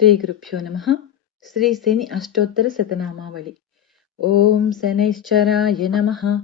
ಶ್ರೀ ಗುರುಭ್ಯೋ ನಮಃ. ಶ್ರೀ ಶನಿ ಅಷ್ಟೋತ್ತರ ಶತನಾಮಾವಳಿ. ಓಂ ಶನೈಶ್ಚರಾಯ ನಮಃ.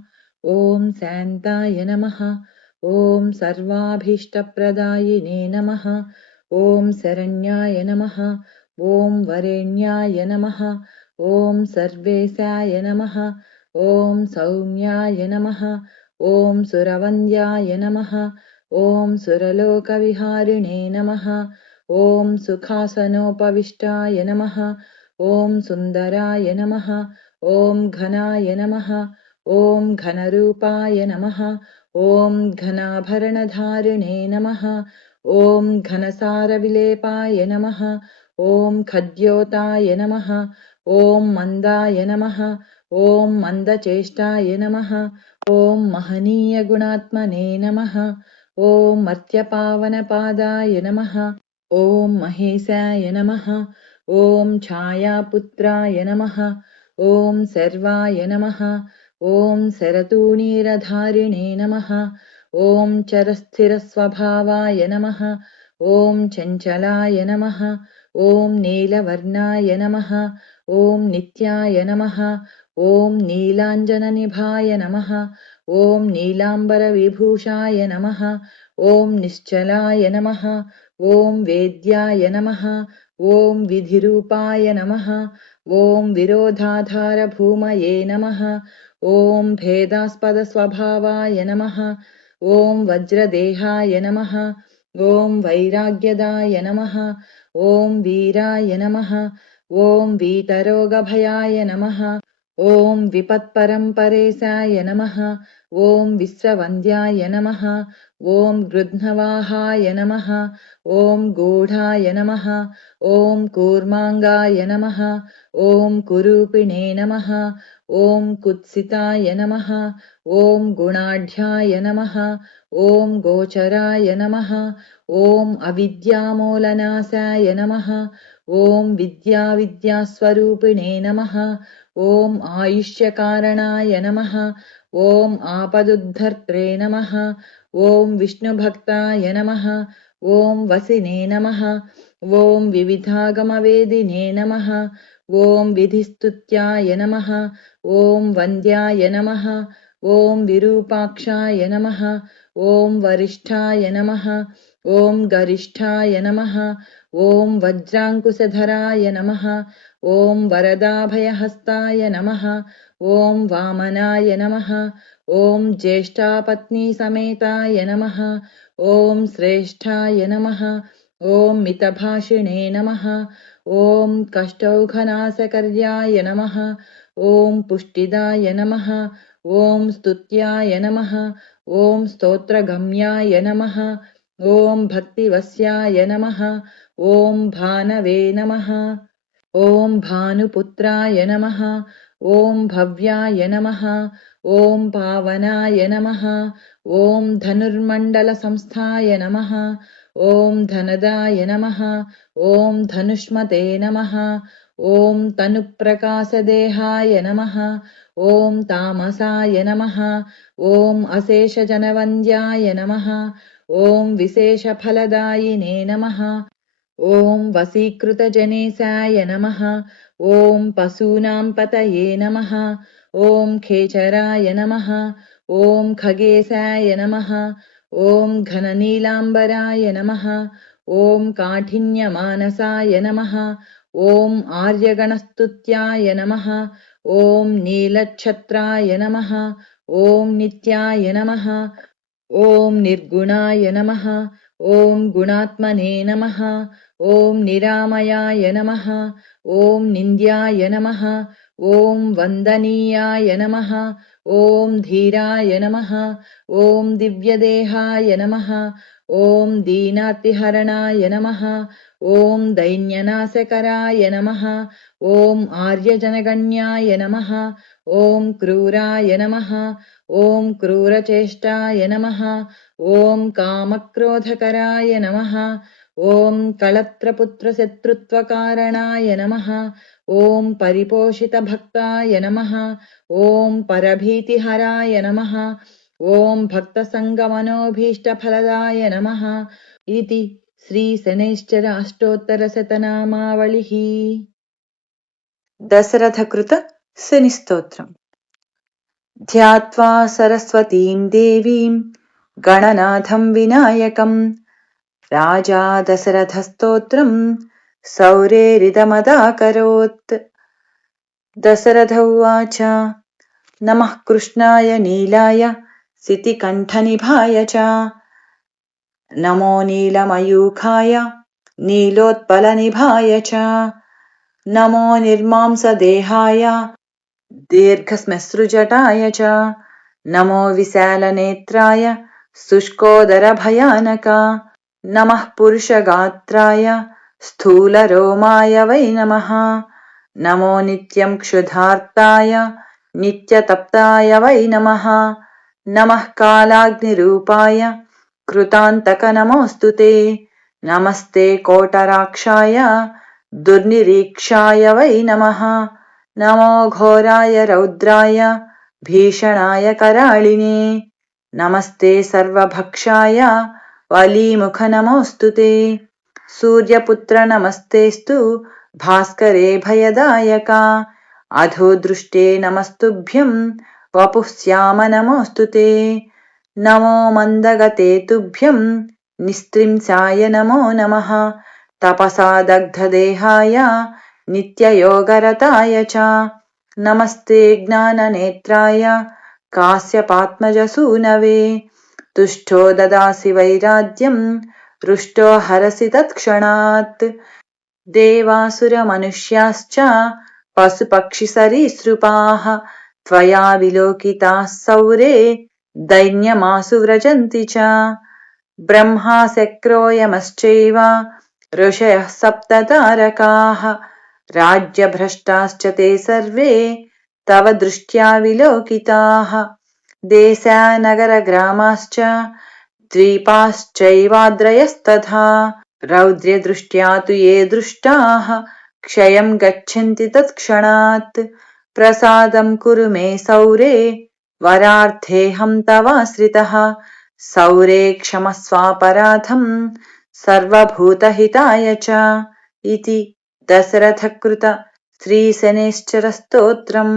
ಓಂ ಶಾಂತಾಯ ನಮಃ. ಓಂ ಸರ್ವಾಭೀಷ್ಟಪ್ರದಾಯಿನೇ ನಮಃ. ಓಂ ಶರಣ್ಯಾಯ ನಮಃ. ಓಂ ವರೆಣ್ಯಾಯ ನಮಃ. ಓಂ ಸರ್ವೇಶಾಯ ನಮಃ. ಓಂ ಸೌಮ್ಯಾಯ ನಮಃ. ಓಂ ಸುರವಂದ್ಯಾಯ ನಮಃ. ಓಂ ಸುರಲೋಕವಿಹಾರಿಣೇ ನಮಃ. ಓಂ ಸುಖಾಸನೋಪವಿಷ್ಟಾಯ ನಮಃ. ಓಂ ಸುಂದರಾಯ ನಮಃ. ಓಂ ಘನಾಯ ನಮಃ. ಓಂ ಘನರೂಪಾಯ ನಮಃ. ಓಂ ಘನಾಭರಣಧಾರಿಣೇ ನಮಃ. ಓಂ ಘನಸಾರವಿಲೇಪಾಯ ನಮಃ. ಓಂ ಖದ್ಯೋತಾಯ ನಮಃ. ಓಂ ಮಂದಾಯ ನಮಃ. ಓಂ ಮಂದಚೇಷ್ಟಾಯ ನಮಃ. ಓಂ ಮಹನೀಯ ಗುಣಾತ್ಮನೇ ನಮಃ. ಓಂ ಮರ್ತ್ಯಪಾವನಪಾದಾಯ ನಮಃ. ಓಂ ಮಹೇಶಾಯ ನಮಃ. ಓಂ ಛಾಯಾಪುತ್ರಾಯ ನಮಃ. ಓಂ ಸರ್ವಾಯ ನಮಃ. ಓಂ ಶರತೂಣೀರಧಾರಿಣೇ ನಮಃ. ಓಂ ಚರಸ್ಥಿರಸ್ವಭಾವಾಯ ನಮಃ. ಓಂ ಚಂಚಲಾಯ ನಮಃ. ಓಂ ನೀಲವರ್ಣಾಯ ನಮಃ. ಓಂ ನಿತ್ಯಾಯ ನಮಃ. ಓಂ ನೀಲಾಂಜನನಿಭಾಯ ನಮಃ. ಓಂ ನೀಲಾಂಬರವಿಭೂಷಾಯ ನಮಃ. ಓಂ ನಿಶ್ಚಲಾಯ ನಮಃ. ಓಂ ವೇದ್ಯಾಯ ನಮಃ. ಓಂ ವಿಧಿರೂಪಾಯ ನಮಃ. ಓಂ ವಿರೋಧಾಧಾರಭೂಮಯೇ ನಮಃ. ಓಂ ಭೇದಾಸ್ಪದಸ್ವಭಾವಾಯ ನಮಃ. ಓಂ ವಜ್ರದೇಹಾಯ ನಮಃ. ಓಂ ವೈರಾಗ್ಯದಾಯ ನಮಃ. ಓಂ ವೀರಾಯ ನಮಃ. ಓಂ ವೀತರೋಗಭಯಾಯ ನಮಃ. ಓಂ ವಿಪತ್ಪರಂಪರೇಶಾಯ ನಮಃ. ಓಂ ವಿಶ್ವವಂದ್ಯಾಯ ನಮಃ. ಓಂ ಗೃಧ್ನವಾಹಾಯ ನಮಃ. ಓಂ ಗೂಢಾಯ ನಮಃ. ಓಂ ಕೂರ್ಮಾಂಗಾಯ ನಮಃ. ಓಂ ಕುರೂಪಿಣೇ ನಮಃ. ಓಂ ಕುತ್ಸಿತಾಯ ನಮಃ. ಓಂ ಗುಣಾಢ್ಯಾಯ ನಮಃ. ಓಂ ಗೋಚರಾಯ ನಮಃ. ಓಂ ಅವಿದ್ಯಾಮೂಲನಾಶಾಯ ನಮಃ. ಓಂ ವಿದ್ಯಾಸ್ವರೂಪಿಣೇ ನಮಃ. ಓಂ ಆಯುಷ್ಯಕಾರಣಾಯ ನಮಃ. ಓಂ ಆಪದುದ್ಧರ್ತ್ರೇ ನಮಃ. ಓಂ ವಿಷ್ಣುಭಕ್ತಾಯ ನಮಃ. ಓಂ ವಸಿನೇ ನಮಃ. ಓಂ ವಿವಿಧಾಗಮವೇದಿನೇ ನಮಃ. ಓಂ ವಿಧಿಸ್ತುತ್ಯಾಯ ನಮಃ. ಓಂ ವಂದ್ಯಾಯ ನಮಃ. ಓಂ ವಿರೂಪಾಕ್ಷಾಯ ನಮಃ. ಓಂ ವರಿಷ್ಠಾಯ ನಮಃ. ಓಂ ಗರಿಷ್ಠಾಯ ನಮಃ. ಓಂ ವಜ್ರಾಂಕುಶಧರಾಯ ನಮಃ. ಓಂ ವರದಾಭಯಹಸ್ತಾಯ ನಮಃ. ಓಂ ವಾಮನಾಯ ನಮಃ. ಓಂ ಜ್ಯೇಷ್ಠಾಪತ್ನೀಸಮೇತಾಯ ನಮಃ. ಓಂ ಶ್ರೇಷ್ಠಾಯ ನಮಃ. ಓಂ ಮಿತಭಾಷಿಣೇ ನಮಃ. ಓಂ ಕಷ್ಟೌಘನಾಶಕರ್ಯಾಯ ನಮಃ. ಓಂ ಪುಷ್ಟಿದಾಯ ನಮಃ. ಓಂ ಸ್ತುತ್ಯಾಯ ನಮಃ. ಓಂ ಸ್ತೋತ್ರಗಮ್ಯಾಯ ನಮಃ. ಓಂ ಭಕ್ತಿವಸ್ಯಾಯ ನಮಃ. ಓಂ ಭಾನವೇ ನಮಃ. ಓಂ ಭಾನುಪುತ್ರಾಯ ನಮಃ. ಓಂ ಭವ್ಯಾಯ ನಮಃ. ಓಂ ಪಾವನಾಯ ನಮಃ. ಓಂ ಧನುರ್ಮಂಡಲ ಸಂಸ್ಥಾಯ ನಮಃ. ಓಂ ಧನದಾಯ ನಮಃ. ಓಂ ಧನುಷ್ಮತೆ ನಮಃ. ಓಂ ತನುಪ್ರಕಾಶದೇಹಾಯ ನಮಃ. ಓಂ ತಾಮಸಾಯ ನಮಃ. ಓಂ ಅಶೇಷಜನವಂದ್ಯಾಯ ನಮಃ. ಓಂ ವಿಶೇಷಫಲದಾಯಿನೇ ನಮಃ. ಓಂ ವಸೀಕೃತಜನೇಶಾಯ ನಮಃ. ಓಂ ಪಶೂನಾಂ ಪತಯೇ ನಮಃ. ಓಂ ಖೇಚರಾಯ ನಮಃ. ಓಂ ಖಗೇಶಾಯ ನಮಃ. ಓಂ ಘನನೀಲಾಂಬರಾಯ ನಮಃ. ಓಂ ಕಾಠಿನ್ಯಮಾನಸಾಯ ನಮಃ. ಓಂ ಆರ್ಯಗಣಸ್ತುತ್ಯಾಯ ನಮಃ. ಓಂ ನೀಲಚ್ಛತ್ರಾಯ ನಮಃ. ಓಂ ನಿತ್ಯಾಯ ನಮಃ. ಓಂ ನಿರ್ಗುಣಾಯ ನಮಃ. ಓಂ ಗುಣಾತ್ಮನೇ ನಮಃ. ಓಂ ನಿರಾಮಯಾಯ ನಮಃ. ಓಂ ನಿಂದ್ಯಾಯ ನಮಃ. ಓಂ ವಂದನೀಯಾಯ ನಮಃ. ಓಂ ಧೀರಾಯ ನಮಃ. ಓಂ ದಿವ್ಯದೇಹಾಯ ನಮಃ. ಓಂ ದೀನಾತಿಹರಣಾಯ ನಮಃ. ಓಂ ದೈನ್ಯನಾಶಕರಾಯ ನಮಃ. ಓಂ ಆರ್ಯಜನಗಣ್ಯಾಯ ನಮಃ. ಓಂ ಕ್ರೂರಾಯ ನಮಃ. ಓಂ ಕ್ರೂರಚೇಷ್ಟಾಯ ನಮಃ. ಓಂ ಕಾಮಕ್ರೋಧಕರಾಯ ನಮಃ. ಓಂ ಕಳತ್ರಪುತ್ರಶತ್ರುತ್ವಕಾರಣಾಯ ನಮಃ. ಓಂ ಪರಿಪೋಷಿತಭಕ್ತಾಯ ನಮಃ. ಓಂ ಪರಭೀತಿಹರಾಯ ನಮಃ. ಓಂ ಭಕ್ತಸಂಗಮನೋಭೀಷ್ಟಫಲದಾಯ ನಮಃ. ಇತಿ श्रीशनैश्चर अष्टोत्तरशतनामावलिः। दशरथकृत शनिस्तोत्रम्। ध्यात्वा सरस्वतीं देवीं गणनाथं विनायकम् राजा दशरथस्तोत्रम् सौरेरिदमदाकरोत्। दशरथ उवाच नमः कृष्णाय नीलाय सितिकण्ठनिभाय च नमो नीलमयूखाय नीलोत्पलनिभाय च नमो निर्मांसदेहाय दीर्घश्मश्रुजटाय च नमो विशालनेत्राय शुष्कोदरभयानक नमः पुरुषगात्राय स्थूलरोमाय वै नमः नमो नित्यं क्षुधार्ताय नित्यतप्ताय वै नमः नमः कालाग्निरूपाय कृतान्तक नमोऽस्तु ते नमस्ते कोटराक्षाय दुर्निरीक्षाय वै नमः नमो घोराय रौद्राय भीषणाय कराळिने नमस्ते सर्वभक्षाय वलीमुख नमोऽस्तु ते सूर्यपुत्र नमस्तेस्तु भास्करे भयदायका अधो दृष्टे नमस्तुभ्यं वपुः श्याम नमोऽस्तु ते नमो मन्दगते तुभ्यं निस्त्रिंसाय नमो नमः तपसा दग्धदेहाय नित्ययोगरताय च नमस्ते ज्ञाननेत्राय काश्यपात्मजसूनवे तुष्टो ददासि वैराग्यं रुष्टो हरसि तत्क्षणात् देवासुरमनुष्याश्च पशुपक्षिसरीसृपाः त्वया विलोकिताः सौरे दैन्यमासु व्रजन्ति च ब्रह्मा शक्रो यमश्चैव ऋषयः सप्ततारकाः राज्यभ्रष्टाश्च ते सर्वे तव दृष्ट्या विलोकिताः देशानगरग्रामाश्च द्वीपाश्चैवाद्रयस्तथा रौद्रदृष्ट्या तु ये दृष्टाः क्षयं गच्छन्ति तत्क्षणात् प्रसादं कुरु मे सौरे वरार्थेऽहं तवाश्रितः सौरे क्षमस्वापराधं सर्वभूतहिताय च इति दशरथकृत श्रीशनैश्चरस्तोत्रम्।